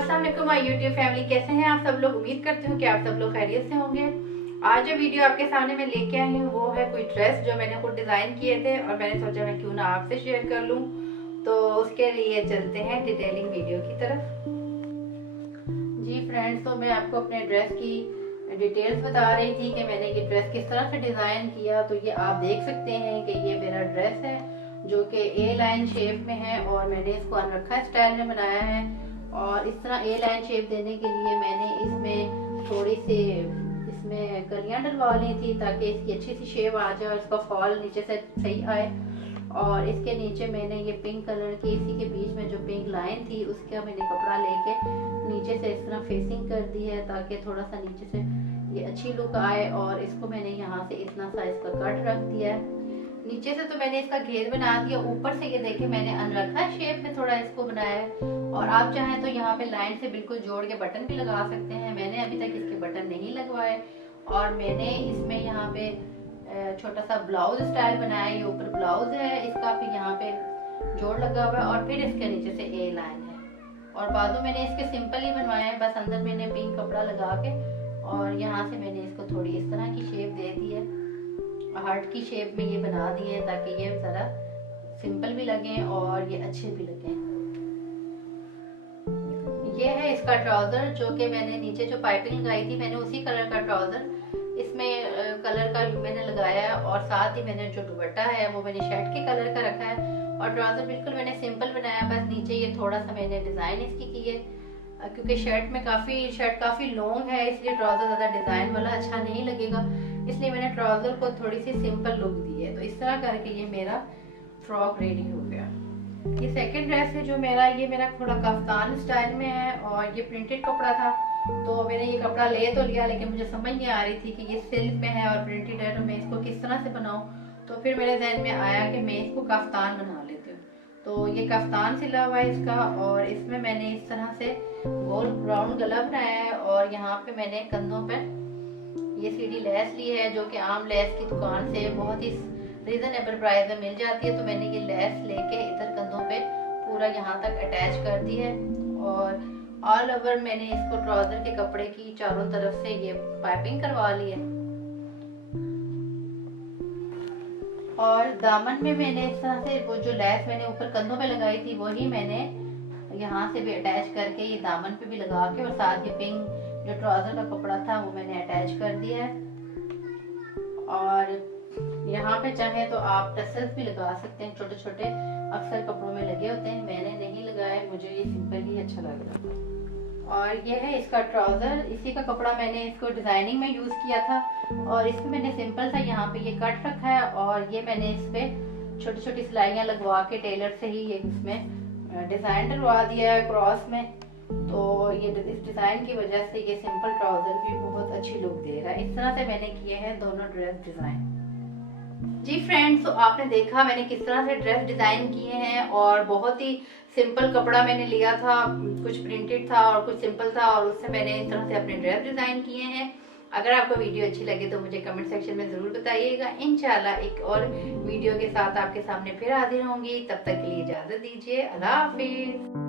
अस्सलाम वालेकुम my YouTube family, कैसे हैं आप सब लोग। उम्मीद करती हूँ कि आप सब लोग खैरियत से होंगे। आज जो वीडियो आपके सामने मैं लेके आई हूँ वो है कोई ड्रेस जो मैंने खुद डिज़ाइन किए थे और मैंने सोचा मैं क्यों ना आपसे शेयर कर लूँ। तो उसके लिए चलते हैं डिटेलिंग वीडियो की तरफ। जी फ्रेंड्स, तो मैं आपको अपने ड्रेस की डिटेल्स बता रही थी कि मैंने ये ड्रेस किस तरह से डिज़ाइन किया। तो ये आप देख सकते हैं कि ये मेरा ड्रेस है जो कि ए लाइन शेप में है और मैंने इसको अनरखा स्टाइल में बनाया है। और इस तरह ए लाइन शेप देने के लिए मैंने इसमें थोड़ी सी इसमें कलियां डलवा ली थी ताकि इसकी अच्छी सी शेप आ जाए और इसका फॉल नीचे से सही आए। और इसके नीचे मैंने ये पिंक कलर की, इसी के बीच में जो पिंक लाइन थी उसका मैंने कपड़ा लेके नीचे से इस तरह फेसिंग कर दी है ताकि थोड़ा सा नीचे से ये अच्छी लुक आए। और इसको मैंने यहाँ से इतना सा इसका कट रख दिया है। नीचे से तो मैंने इसका घेर बना दिया, ऊपर से ये देखे मैंने अनरखा शेप में थोड़ा इसको बनाया है। और आप चाहें तो यहाँ पे लाइन से बिल्कुल जोड़ के बटन भी लगा सकते हैं। मैंने अभी तक इसके बटन नहीं लगवाए। और मैंने इसमें यहाँ पे छोटा सा ब्लाउज स्टाइल बनाया है। ये ऊपर ब्लाउज है इसका, फिर यहाँ पे जोड़ लगा हुआ है और फिर इसके नीचे से ए लाइन है। और बाजू मैंने इसके सिंपल ही बनवाया है, बस अंदर मैंने पिंक कपड़ा लगा के और यहाँ से मैंने इसको थोड़ी इस तरह की शेप दे दी है, हार्ट की शेप में ये बना दी है ताकि ये जरा सिंपल भी लगे और ये अच्छे भी लगे। ये है इसका ट्राउजर जो कि मैंने नीचे जो पाइपिंग लगाई थी मैंने उसी कलर का ट्राउजर इसमें कलर का मैंने लगाया है। और साथ ही मैंने जो दुपट्टा है वो मैंने शर्ट के कलर का रखा है। और ट्राउजर बिल्कुल मैंने सिंपल बनाया, बस नीचे ये थोड़ा सा मैंने डिजाइन इसकी की है क्योंकि शर्ट काफी लॉन्ग है, इसलिए ट्राउजर ज्यादा डिजाइन वाला अच्छा नहीं लगेगा, इसलिए मैंने ट्राउजर को थोड़ी सी सिंपल लुक दी है। तो इस तरह करके ये मेरा फ्रॉक रेडी हो गया। ये सेकंड ड्रेस है जो ये मेरा थोड़ा कफ्तान स्टाइल में है और ये प्रिंटेड कपड़ा था। तो मैंने ये कपड़ा ले तो लिया लेकिन मुझे समझ नहीं आ रही थी कि ये सिल्क में है और प्रिंटेड है तो मैं इसको किस तरह से बनाऊं। तो फिर मेरे जहन में आया कि मैं इसको कफ्तान बना लेती हूँ। तो ये कफ्तान सिला हुआ है इसका और इसमें मैंने इस तरह से गोल राउंड गला बनाया है। और यहाँ पे मैंने कंधों पे ये सीधी लेस ली है जो कि आम लेस की दुकान से बहुत ही रीजनेबल प्राइस में मिल जाती है। तो मैंने ये लेस लेके इधर कंधों पे पूरा यहाँ तक अटैच कर दी है। और ऑल ओवर मैंने इसको ट्राउजर के कपड़े की चारों तरफ से ये पाइपिंग करवा ली है। और दामन में मैंने इस तरह से वो जो लेस मैंने ऊपर कंधों पे लगाई थी वही मैंने यहाँ से भी अटैच करके ये दामन पे भी लगा के और साथ ये पिंक जो ट्राउजर का कपड़ा था वो मैंने अटैच कर दिया है। और यहाँ पे चाहे तो आप टसल्स भी लगा सकते हैं, छोटे छोटे अक्सर कपड़ों में लगे होते हैं, मैंने नहीं लगाया, मुझे ये सिंपल ही अच्छा लग रहा था। और ये है इसका ट्राउजर, इसी का कपड़ा मैंने इसको डिजाइनिंग में यूज किया था। और इसमें मैंने सिंपल सा यहाँ पे ये कट रखा है और ये मैंने इस पे छोटी छोटी सिलाइयाँ लगवा के टेलर से ही ये इसमें डिजाइन डलवा दिया है क्रॉस में। तो ये इस डिजाइन की वजह से ये सिंपल ट्राउजर भी बहुत अच्छी लुक दे रहा है। इस तरह से मैंने किए हैं दोनों ड्रेस डिजाइन। जी फ्रेंड्स, तो आपने देखा मैंने किस तरह से ड्रेस डिजाइन किए हैं और बहुत ही सिंपल कपड़ा मैंने लिया था, कुछ प्रिंटेड था और कुछ सिंपल था और उससे मैंने इस तरह से अपने ड्रेस डिजाइन किए हैं। अगर आपको वीडियो अच्छी लगे तो मुझे कमेंट सेक्शन में जरूर बताइएगा। इंशाल्लाह एक और वीडियो के साथ आपके सामने फिर हाजिर होंगी, तब तक के लिए इजाजत दीजिए। अल्लाह हाफिज।